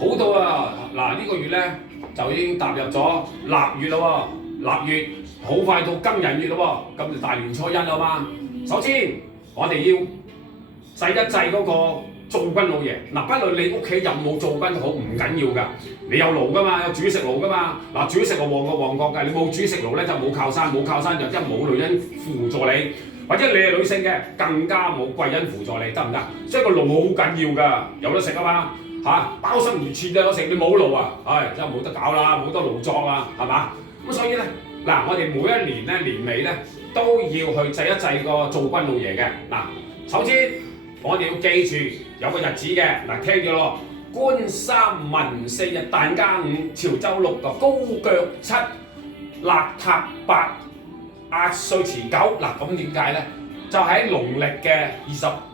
好到啊嗱呢個月咧就已經踏入咗臘月咯喎，臘月好快到庚寅月咯喎，咁就大年初一啦嘛。首先我哋要祭一祭嗰個灶君老爺。嗱，不論你屋企有冇灶君好唔緊要㗎，你有爐㗎嘛，有煮食爐㗎嘛。嗱，煮食爐旺過旺角㗎，你冇煮食爐咧就冇靠山，冇靠山就即係冇女人輔助你，或者你係女性嘅更加冇貴人輔助你，得唔得？所以個爐好緊要㗎，有得食啊嘛嚇，包心如切就有食，你冇爐啊，真係冇得搞啦，冇得爐作啊，係嘛？咁所以咧，嗱，我哋每一年咧年尾咧都要去祭一祭個灶君老爺嘅。嗱，首先我哋要記住有個日子嘅，嗱，聽住咯，官三文四日旦家午，潮州六個高腳七，臘塔八，壓歲前九。嗱，咁點解咧？就喺農曆嘅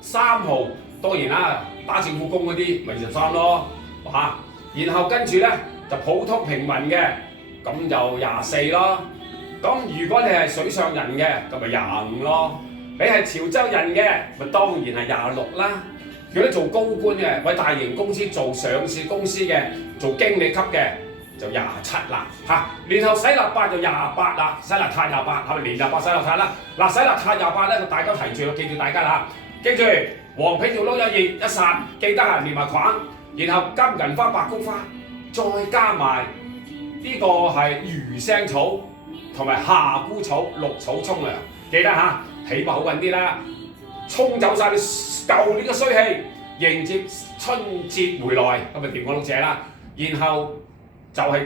23號，當然啦，打政府工嗰啲咪23咯嚇。然後跟住咧就普通平民嘅，咁就24咯。咁如果你係水上人嘅，咁咪25咯。你係潮州人嘅，咪當然係26啦。如果你做高官嘅，喺大型公司做上市公司嘅，做經理級嘅就27啦嚇。然後洗臘八就28啦，洗臘塔28，係咪年28洗臘塔啦？嗱，洗臘塔28咧，大家提住，記住大家啦，記住黃皮條撈一剎，記得啊，連埋框，然後金銀花、白菊花，再加埋呢個係魚腥草同埋夏菇草、綠草沖涼，記得嚇。起碼好運啲啦，沖走晒你舊年嘅衰氣，迎接春節回來，咁咪掂我六隻啦。然後就係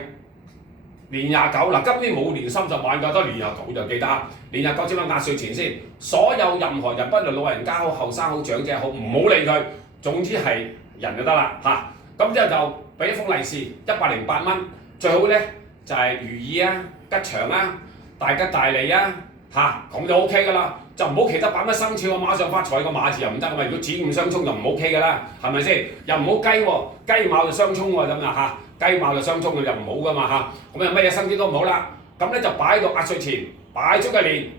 年29嗱，今年冇年30晚㗎，都年29就記得啊。年29即係壓歲錢先，所有任何人，不論老人家好、後生好、長者好，唔好理佢，總之係人就得啦嚇。咁之後就俾一封利是108蚊，最好咧就係如意啊、吉祥啊、大吉大利啊嚇，咁就 OK 㗎啦。就唔好其他擺乜生肖啊，馬上發財個馬字又唔得㗎嘛。如果子午相沖就唔 OK 㗎啦，係咪先？又唔好雞喎，雞卯就相沖喎咁啊嚇，雞卯就相沖嘅就唔好㗎嘛嚇。咁又乜嘢生肖都唔好啦。咁咧就擺到壓歲錢，擺足一年，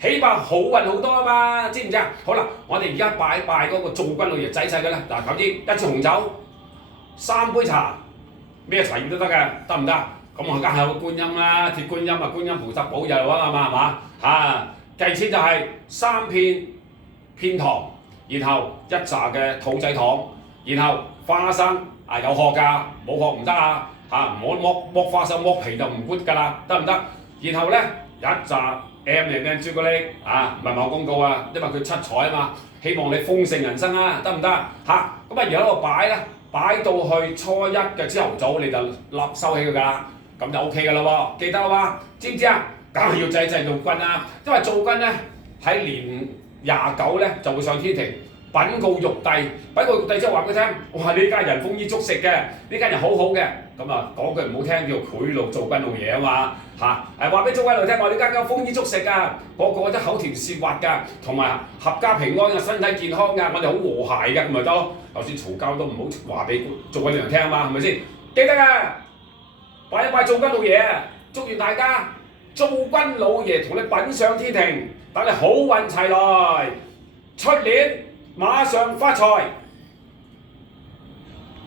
起碼好運好多啊嘛，知唔知啊？好啦，我哋而家拜嗰個灶君老爺仔細㗎啦。嗱，頭先1支紅酒，3杯茶，咩茶葉都得嘅，得唔得？咁我梗係有個觀音啦，鐵觀音啊，觀音菩薩保佑啊嘛，係嘛嚇？其次就係3片糖，然後1紮嘅肚仔糖，然後花生啊有殼㗎，冇殼唔得啊嚇！唔好剝花生剝皮就唔 good 㗎啦，得唔得？然後咧1紮 M&M 朱古力啊，唔係賣廣告啊，因為佢7彩啊嘛，希望你豐盛人生啊，得唔得嚇？咁啊而家喺度擺啦，擺到去初一嘅朝頭早你就收起佢㗎啦，咁就 OK 㗎啦喎，記得啦嘛，知唔知啊？梗係要祭灶君啦，因為灶君咧喺年29咧就會上天庭稟告玉帝，稟告玉帝之後話俾佢聽，哇！呢家人豐衣足食嘅，呢家人好好嘅，咁啊講句唔好聽叫賄賂灶君老爺啊嘛嚇，話俾灶君老爺聽，我呢家家豐衣足食㗎，個個都口甜舌滑㗎，同埋合家平安嘅，身體健康㗎，我哋好和諧㗎，咁咪得咯。就算嘈交都唔好話俾灶君老爺聽啊嘛，係咪先？記得啊，拜一拜灶君老爺啊，祝願大家灶君老爺同你稟上天庭，等你好運齊來，出年馬上發財。